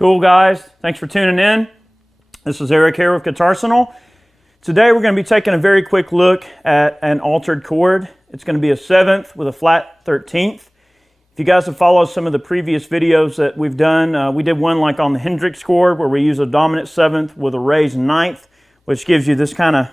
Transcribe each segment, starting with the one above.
Cool, guys. Thanks for tuning in. This is Eric here with Guitarsenal. Today we're going to be taking a very quick look at an altered chord. It's going to be a 7th with a flat 13th. If you guys have followed some of the previous videos that we've done, we did one like on the Hendrix chord where we use a dominant 7th with a raised 9th, which gives you this kind of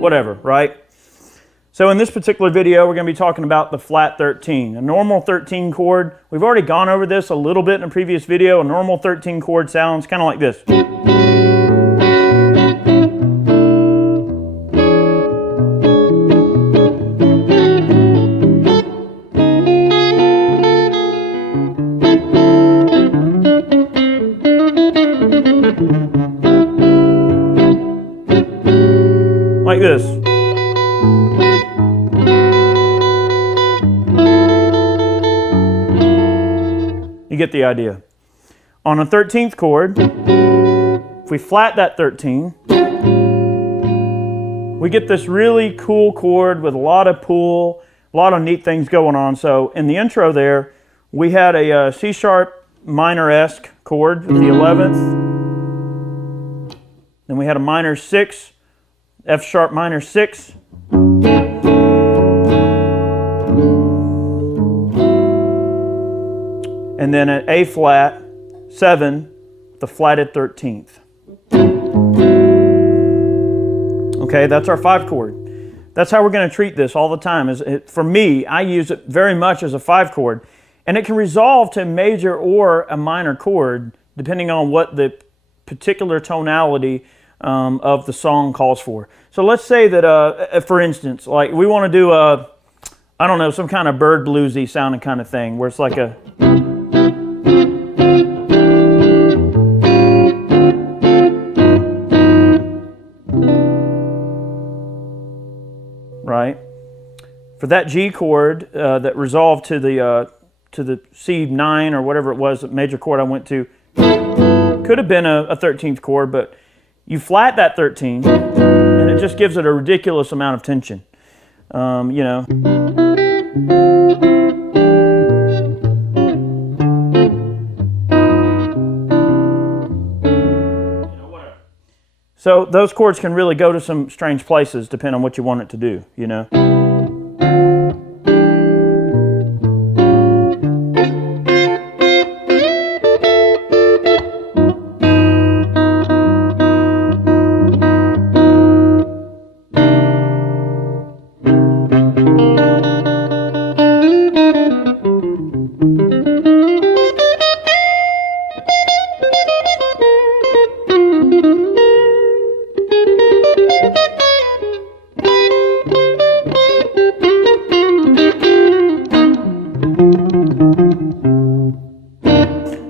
whatever, right? So in this particular video, we're going to be talking about the flat 13. A normal 13 chord, we've already gone over this a little bit in a previous video. A normal 13 chord sounds kind of like this. Like this. You get the idea. On a 13th chord, if we flat that 13, we get this really cool chord with a lot of pull, a lot of neat things going on. So in the intro there, we had a C sharp minor-esque chord with the 11th. Then we had a minor 6, F sharp minor 6. And then an A flat 7, the flatted 13th. Okay, that's our 5 chord. That's how we're going to treat this all the time. For me, I use it very much as a 5 chord. And it can resolve to a major or a minor chord, depending on what the particular tonality of the song calls for. So let's say that, for instance, like we want to do I don't know, some kind of bird bluesy sounding kind of thing, where it's like a... right? For that G chord that resolved to the C9 or whatever it was, the major chord I went to, could have been a 13th chord, but you flat that 13 and it just gives it a ridiculous amount of tension. You know. So those chords can really go to some strange places depending on what you want it to do, you know.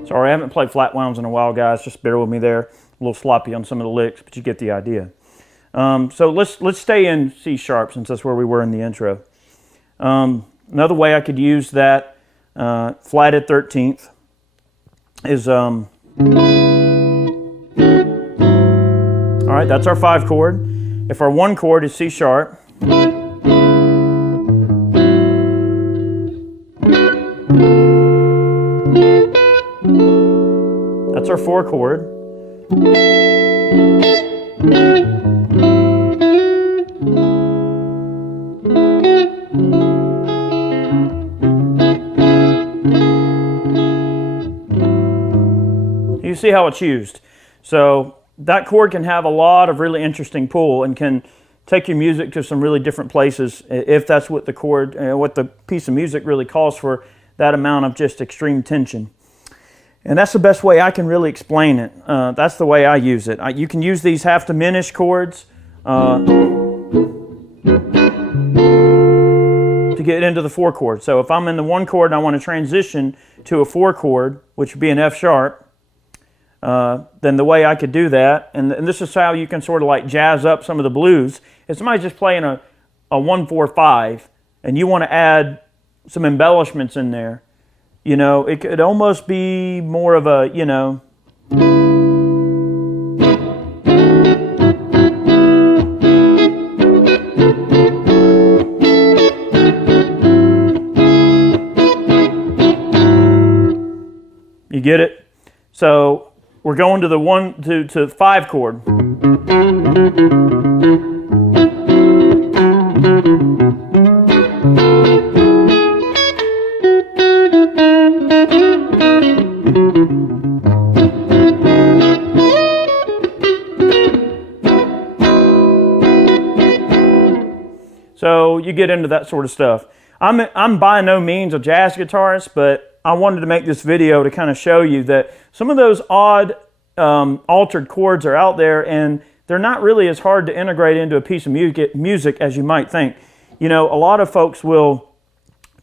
Sorry, I haven't played flat wounds in a while, guys. Just bear with me there. A little sloppy on some of the licks, but you get the idea. So let's stay in C sharp since that's where we were in the intro. Another way I could use that flatted 13th is all right, that's our 5 chord. If our 1 chord is C sharp, that's our 4 chord. You see how it's used. So that chord can have a lot of really interesting pull and can take your music to some really different places if that's what the chord, what the piece of music really calls for, that amount of just extreme tension. And that's the best way I can really explain it. That's the way I use it. You can use these half diminished chords to get into the 4 chord. So if I'm in the 1 chord and I want to transition to a 4 chord, which would be an F sharp, then the way I could do that, and this is how you can sort of like jazz up some of the blues, is somebody's just playing a 1-4-5 and you want to add some embellishments in there. You know, it could almost be more of a, you know, So we're going to the 1 to 5 chord. So you get into that sort of stuff. I'm by no means a jazz guitarist, but I wanted to make this video to kind of show you that some of those odd altered chords are out there, and they're not really as hard to integrate into a piece of music as you might think. You know, a lot of folks will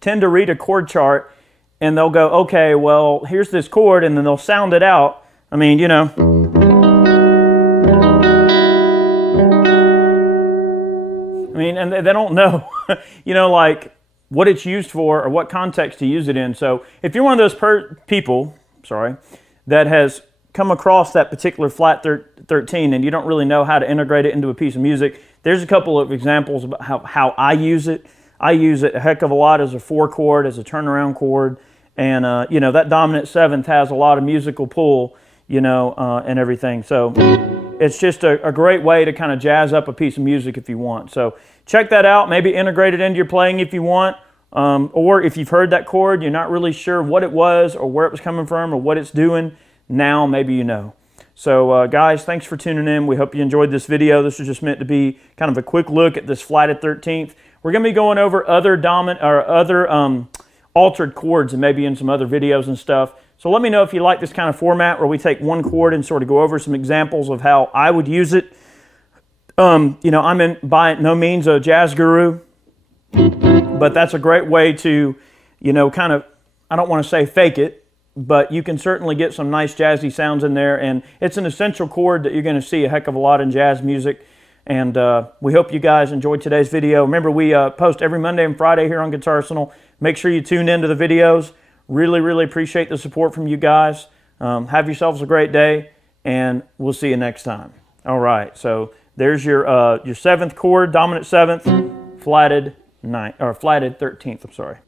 tend to read a chord chart and they'll go, okay, well, here's this chord, and then they'll sound it out. I mean, you know. I mean, and they don't know, you know, like what it's used for or what context to use it in. So if you're one of those people, that has come across that particular flat 13 and you don't really know how to integrate it into a piece of music, there's a couple of examples about how I use it. I use it a heck of a lot as a 4 chord, as a turnaround chord. And, you know, that dominant 7th has a lot of musical pull, you know, and everything. So it's just a great way to kind of jazz up a piece of music if you want. So check that out. Maybe integrate it into your playing if you want. Or if you've heard that chord, you're not really sure what it was or where it was coming from or what it's doing. Now maybe you know. So guys, thanks for tuning in. We hope you enjoyed this video. This was just meant to be kind of a quick look at this flatted 13th. We're going to be going over other altered chords and maybe in some other videos and stuff. So let me know if you like this kind of format where we take one chord and sort of go over some examples of how I would use it. You know, I'm by no means a jazz guru, but that's a great way to, you know, kind of, I don't want to say fake it, but you can certainly get some nice jazzy sounds in there, and it's an essential chord that you're going to see a heck of a lot in jazz music. And we hope you guys enjoyed today's video. Remember, we post every Monday and Friday here on Guitarsenal. Make sure you tune into the videos. Really, really appreciate the support from you guys. Have yourselves a great day, and we'll see you next time. All right, so there's your 7th chord, dominant 7th, flatted 9th, or flatted 13th. I'm sorry.